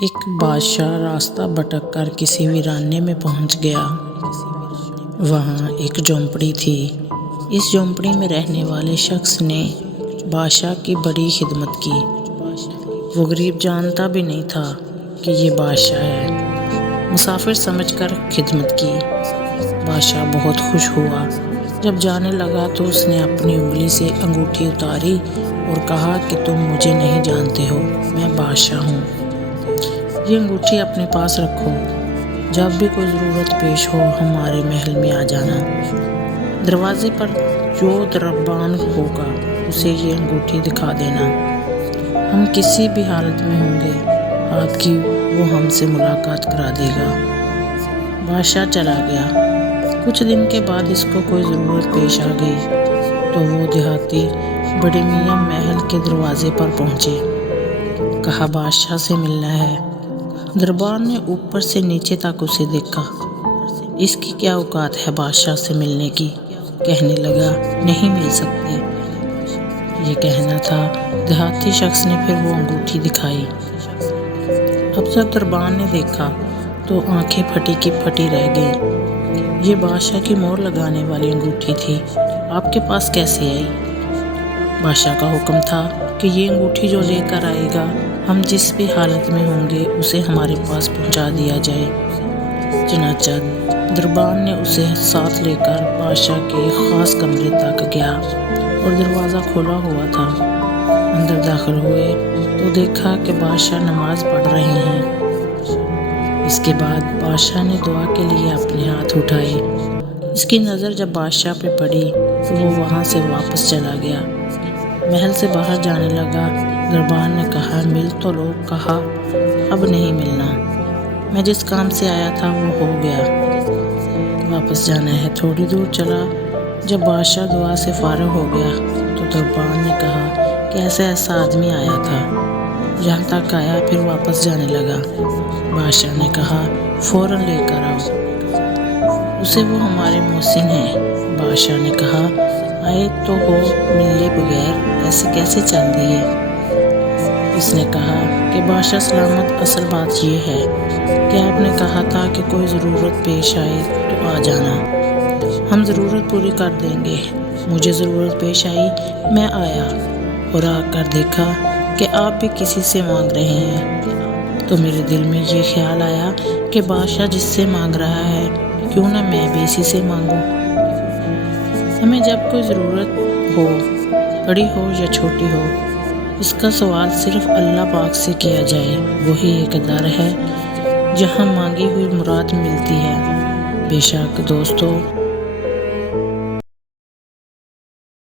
ایک بادشاہ راستہ بھٹک کر کسی ویرانے میں پہنچ گیا۔ وہاں ایک جھونپڑی تھی۔ اس جھونپڑی میں رہنے والے شخص نے بادشاہ کی بڑی خدمت کی۔ وہ غریب جانتا بھی نہیں تھا کہ یہ بادشاہ ہے۔ مسافر سمجھ کر خدمت کی۔ بادشاہ بہت خوش ہوا۔ جب جانے لگا تو اس نے اپنی انگلی سے انگوٹھی اتاری اور کہا کہ تم مجھے نہیں جانتے ہو، میں بادشاہ ہوں۔ یہ انگوٹھی اپنے پاس رکھو، جب بھی کوئی ضرورت پیش ہو ہمارے محل میں آ جانا۔ دروازے پر جو دربان ہوگا اسے یہ انگوٹھی دکھا دینا۔ ہم کسی بھی حالت میں ہوں گے آپ کی وہ ہم سے ملاقات کرا دے گا۔ بادشاہ چلا گیا۔ کچھ دن کے بعد اس کو کوئی ضرورت پیش آ گئی تو وہ دیہاتی بڑے میاں محل کے دروازے پر پہنچے۔ کہا بادشاہ سے ملنا ہے۔ دربار نے اوپر سے نیچے تک اسے دیکھا۔ اس کی کیا اوقات ہے بادشاہ سے ملنے کی؟ کہنے لگا نہیں مل سکتے۔ یہ کہنا تھا۔ دیہاتی شخص نے پھر وہ انگوٹھی دکھائی۔ اب جب دربار نے دیکھا تو آنکھیں پھٹی کی پھٹی رہ گئیں۔ یہ بادشاہ کی مہر لگانے والی انگوٹھی تھی، آپ کے پاس کیسے آئی؟ بادشاہ کا حکم تھا کہ یہ انگوٹھی جو لے کر آئے گا ہم جس بھی حالت میں ہوں گے اسے ہمارے پاس پہنچا دیا جائے۔ چنانچہ دربار نے اسے ساتھ لے کر بادشاہ کے ایک خاص کمرے تک گیا اور دروازہ کھولا ہوا تھا۔ اندر داخل ہوئے تو دیکھا کہ بادشاہ نماز پڑھ رہے ہیں۔ اس کے بعد بادشاہ نے دعا کے لیے اپنے ہاتھ اٹھائے۔ اس کی نظر جب بادشاہ پہ پڑی تو وہ وہاں سے واپس چلا گیا۔ محل سے باہر جانے لگا۔ دربار نے کہا مل تو لو، کہا اب نہیں ملنا، میں جس کام سے آیا تھا وہ ہو گیا، واپس جانا ہے۔ تھوڑی دور چلا۔ جب بادشاہ دعا سے فارغ ہو گیا تو دربار نے کہا کہ ایسا آدمی آیا تھا، جہاں تک آیا پھر واپس جانے لگا۔ بادشاہ نے کہا فوراً لے کر آؤ اسے، وہ ہمارے محسن ہیں۔ بادشاہ نے کہا آئے تو ہو، ملے بغیر ایسے کیسے چل دیے؟ اس نے کہا کہ بادشاہ سلامت، اصل بات یہ ہے کہ آپ نے کہا تھا کہ کوئی ضرورت پیش آئے تو آ جانا، ہم ضرورت پوری کر دیں گے۔ مجھے ضرورت پیش آئی، میں آیا اور آ کر دیکھا کہ آپ بھی کسی سے مانگ رہے ہیں، تو میرے دل میں یہ خیال آیا کہ بادشاہ جس سے مانگ رہا ہے کیوں نہ میں بھی اسی سے مانگوں۔ ہمیں جب کوئی ضرورت ہو، بڑی ہو یا چھوٹی ہو، اس کا سوال صرف اللہ پاک سے کیا جائے، وہی ایک در ہے جہاں مانگی ہوئی مراد ملتی ہے۔ بے شک دوستو،